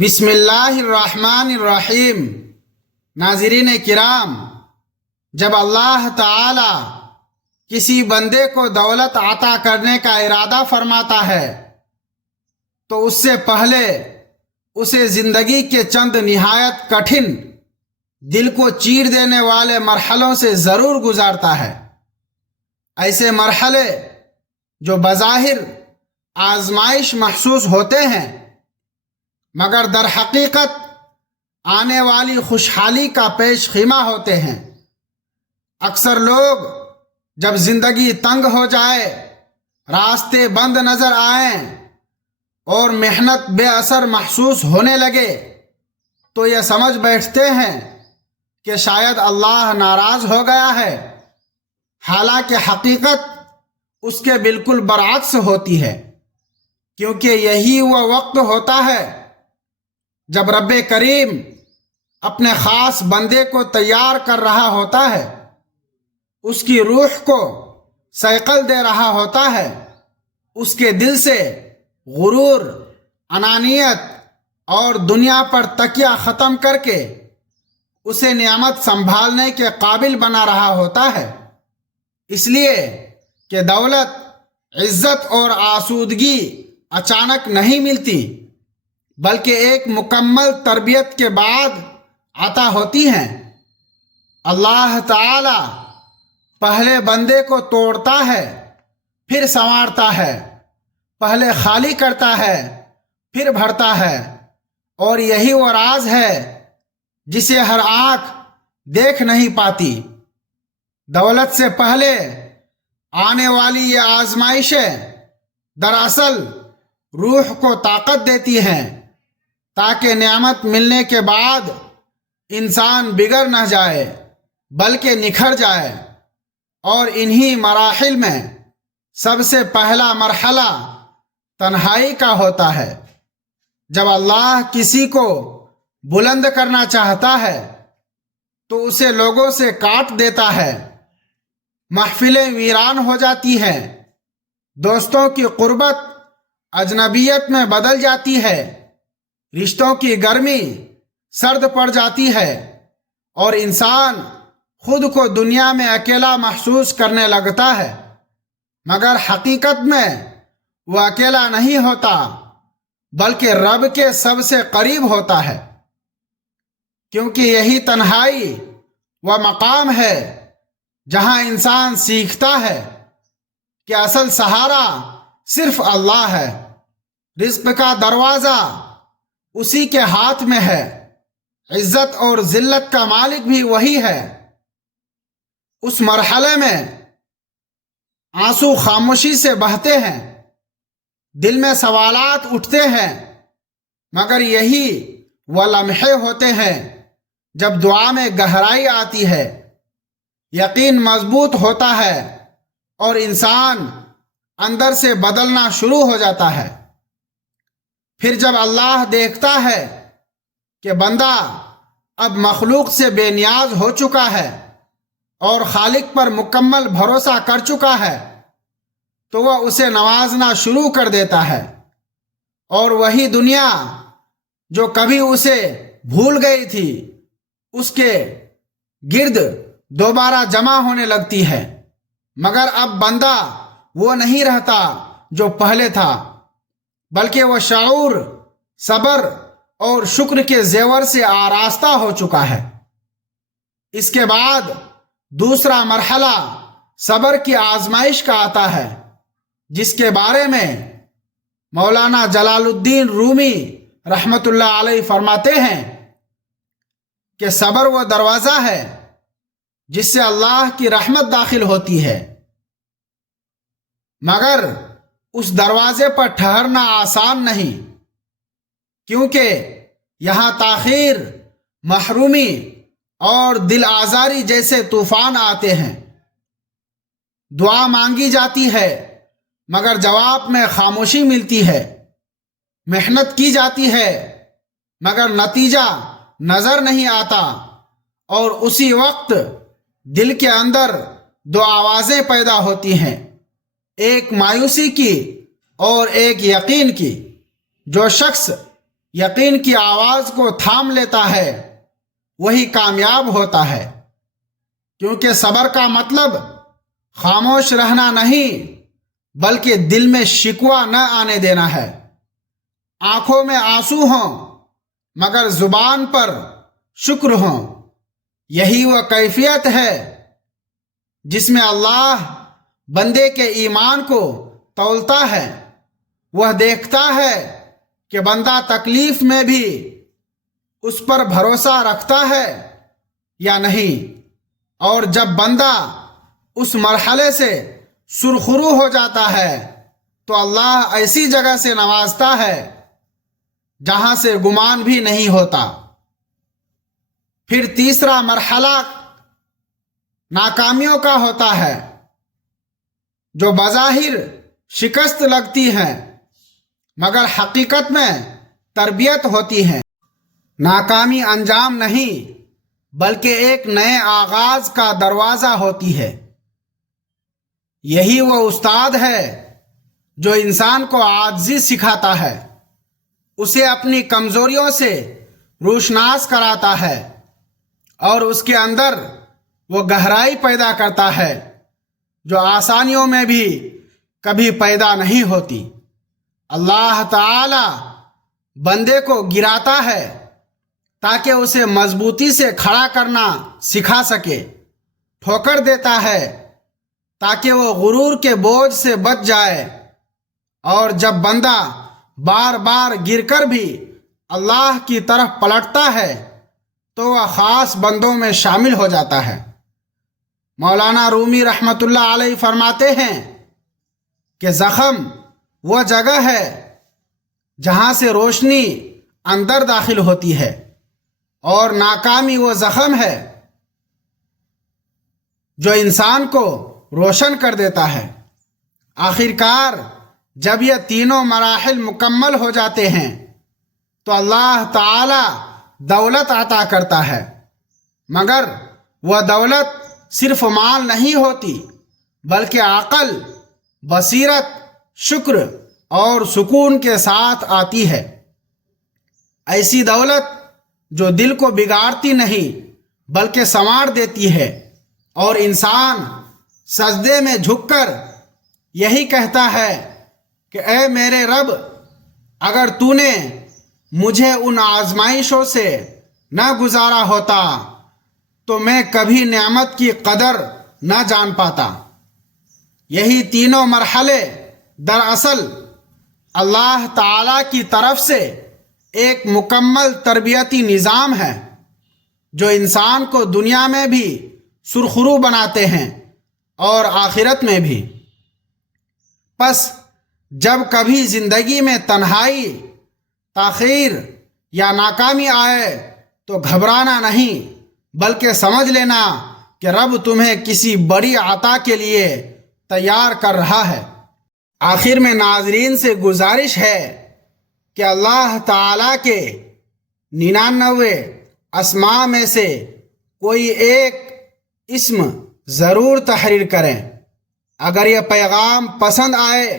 بسم اللہ الرحمن الرحیم۔ ناظرین کرام، جب اللہ تعالی کسی بندے کو دولت عطا کرنے کا ارادہ فرماتا ہے تو اس سے پہلے اسے زندگی کے چند نہایت کٹھن، دل کو چیر دینے والے مرحلوں سے ضرور گزارتا ہے۔ ایسے مرحلے جو بظاہر آزمائش محسوس ہوتے ہیں مگر در حقیقت آنے والی خوشحالی کا پیش خیمہ ہوتے ہیں۔ اکثر لوگ جب زندگی تنگ ہو جائے، راستے بند نظر آئیں اور محنت بے اثر محسوس ہونے لگے تو یہ سمجھ بیٹھتے ہیں کہ شاید اللہ ناراض ہو گیا ہے، حالانکہ حقیقت اس کے بالکل برعکس ہوتی ہے، کیونکہ یہی وہ وقت ہوتا ہے جب رب کریم اپنے خاص بندے کو تیار کر رہا ہوتا ہے، اس کی روح کو صیقل دے رہا ہوتا ہے، اس کے دل سے غرور، انانیت اور دنیا پر تکیہ ختم کر کے اسے نعمت سنبھالنے کے قابل بنا رہا ہوتا ہے۔ اس لیے کہ دولت، عزت اور آسودگی اچانک نہیں ملتی، بلکہ ایک مکمل تربیت کے بعد عطا ہوتی ہیں۔ اللہ تعالی پہلے بندے کو توڑتا ہے، پھر سنوارتا ہے، پہلے خالی کرتا ہے، پھر بھرتا ہے، اور یہی وہ راز ہے جسے ہر آنکھ دیکھ نہیں پاتی۔ دولت سے پہلے آنے والی یہ آزمائشیں دراصل روح کو طاقت دیتی ہیں تاکہ نعمت ملنے کے بعد انسان بگڑ نہ جائے بلکہ نکھر جائے۔ اور انہی مراحل میں سب سے پہلا مرحلہ تنہائی کا ہوتا ہے۔ جب اللہ کسی کو بلند کرنا چاہتا ہے تو اسے لوگوں سے کاٹ دیتا ہے، محفلیں ویران ہو جاتی ہیں، دوستوں کی قربت اجنبیت میں بدل جاتی ہے، رشتوں کی گرمی سرد پڑ جاتی ہے، اور انسان خود کو دنیا میں اکیلا محسوس کرنے لگتا ہے، مگر حقیقت میں وہ اکیلا نہیں ہوتا بلکہ رب کے سب سے قریب ہوتا ہے، کیونکہ یہی تنہائی وہ مقام ہے جہاں انسان سیکھتا ہے کہ اصل سہارا صرف اللہ ہے، رزق کا دروازہ اسی کے ہاتھ میں ہے، عزت اور ذلت کا مالک بھی وہی ہے۔ اس مرحلے میں آنسو خاموشی سے بہتے ہیں، دل میں سوالات اٹھتے ہیں، مگر یہی وہ لمحے ہوتے ہیں جب دعا میں گہرائی آتی ہے، یقین مضبوط ہوتا ہے اور انسان اندر سے بدلنا شروع ہو جاتا ہے۔ پھر جب اللہ دیکھتا ہے کہ بندہ اب مخلوق سے بے نیاز ہو چکا ہے اور خالق پر مکمل بھروسہ کر چکا ہے تو وہ اسے نوازنا شروع کر دیتا ہے، اور وہی دنیا جو کبھی اسے بھول گئی تھی اس کے گرد دوبارہ جمع ہونے لگتی ہے، مگر اب بندہ وہ نہیں رہتا جو پہلے تھا، بلکہ وہ شعور، صبر اور شکر کے زیور سے آراستہ ہو چکا ہے۔ اس کے بعد دوسرا مرحلہ صبر کی آزمائش کا آتا ہے، جس کے بارے میں مولانا جلال الدین رومی رحمت اللہ علیہ فرماتے ہیں کہ صبر وہ دروازہ ہے جس سے اللہ کی رحمت داخل ہوتی ہے، مگر اس دروازے پر ٹھہرنا آسان نہیں، کیونکہ یہاں تاخیر، محرومی اور دل آزاری جیسے طوفان آتے ہیں۔ دعا مانگی جاتی ہے مگر جواب میں خاموشی ملتی ہے، محنت کی جاتی ہے مگر نتیجہ نظر نہیں آتا، اور اسی وقت دل کے اندر دو آوازیں پیدا ہوتی ہیں، ایک مایوسی کی اور ایک یقین کی۔ جو شخص یقین کی آواز کو تھام لیتا ہے وہی کامیاب ہوتا ہے، کیونکہ صبر کا مطلب خاموش رہنا نہیں بلکہ دل میں شکوہ نہ آنے دینا ہے۔ آنکھوں میں آنسو ہوں مگر زبان پر شکر ہوں، یہی وہ کیفیت ہے جس میں اللہ بندے کے ایمان کو تولتا ہے۔ وہ دیکھتا ہے کہ بندہ تکلیف میں بھی اس پر بھروسہ رکھتا ہے یا نہیں، اور جب بندہ اس مرحلے سے سرخرو ہو جاتا ہے تو اللہ ایسی جگہ سے نوازتا ہے جہاں سے گمان بھی نہیں ہوتا۔ پھر تیسرا مرحلہ ناکامیوں کا ہوتا ہے، جو بظاہر شکست لگتی ہیں مگر حقیقت میں تربیت ہوتی ہیں۔ ناکامی انجام نہیں بلکہ ایک نئے آغاز کا دروازہ ہوتی ہے۔ یہی وہ استاد ہے جو انسان کو عاجزی سکھاتا ہے، اسے اپنی کمزوریوں سے روشناس کراتا ہے اور اس کے اندر وہ گہرائی پیدا کرتا ہے جو آسانیوں میں بھی کبھی پیدا نہیں ہوتی۔ اللہ تعالی بندے کو گراتا ہے تاکہ اسے مضبوطی سے کھڑا کرنا سکھا سکے، ٹھوکر دیتا ہے تاکہ وہ غرور کے بوجھ سے بچ جائے، اور جب بندہ بار بار گر کر بھی اللہ کی طرف پلٹتا ہے تو وہ خاص بندوں میں شامل ہو جاتا ہے۔ مولانا رومی رحمۃ اللہ علیہ فرماتے ہیں کہ زخم وہ جگہ ہے جہاں سے روشنی اندر داخل ہوتی ہے، اور ناکامی وہ زخم ہے جو انسان کو روشن کر دیتا ہے۔ آخرکار جب یہ تینوں مراحل مکمل ہو جاتے ہیں تو اللہ تعالی دولت عطا کرتا ہے، مگر وہ دولت صرف مال نہیں ہوتی بلکہ عقل، بصیرت، شکر اور سکون کے ساتھ آتی ہے۔ ایسی دولت جو دل کو بگاڑتی نہیں بلکہ سنوار دیتی ہے، اور انسان سجدے میں جھک کر یہی کہتا ہے کہ اے میرے رب، اگر تو نے مجھے ان آزمائشوں سے نہ گزارا ہوتا تو میں کبھی نعمت کی قدر نہ جان پاتا۔ یہی تینوں مرحلے دراصل اللہ تعالی کی طرف سے ایک مکمل تربیتی نظام ہے جو انسان کو دنیا میں بھی سرخرو بناتے ہیں اور آخرت میں بھی۔ پس جب کبھی زندگی میں تنہائی، تاخیر یا ناکامی آئے تو گھبرانا نہیں بلکہ سمجھ لینا کہ رب تمہیں کسی بڑی عطا کے لیے تیار کر رہا ہے۔ آخر میں ناظرین سے گزارش ہے کہ اللہ تعالیٰ کے 99 اسماء میں سے کوئی ایک اسم ضرور تحریر کریں۔ اگر یہ پیغام پسند آئے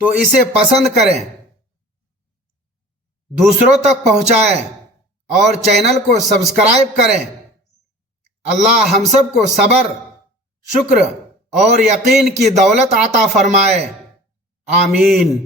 تو اسے پسند کریں، دوسروں تک پہنچائیں اور چینل کو سبسکرائب کریں۔ اللہ ہم سب کو صبر، شکر اور یقین کی دولت عطا فرمائے، آمین۔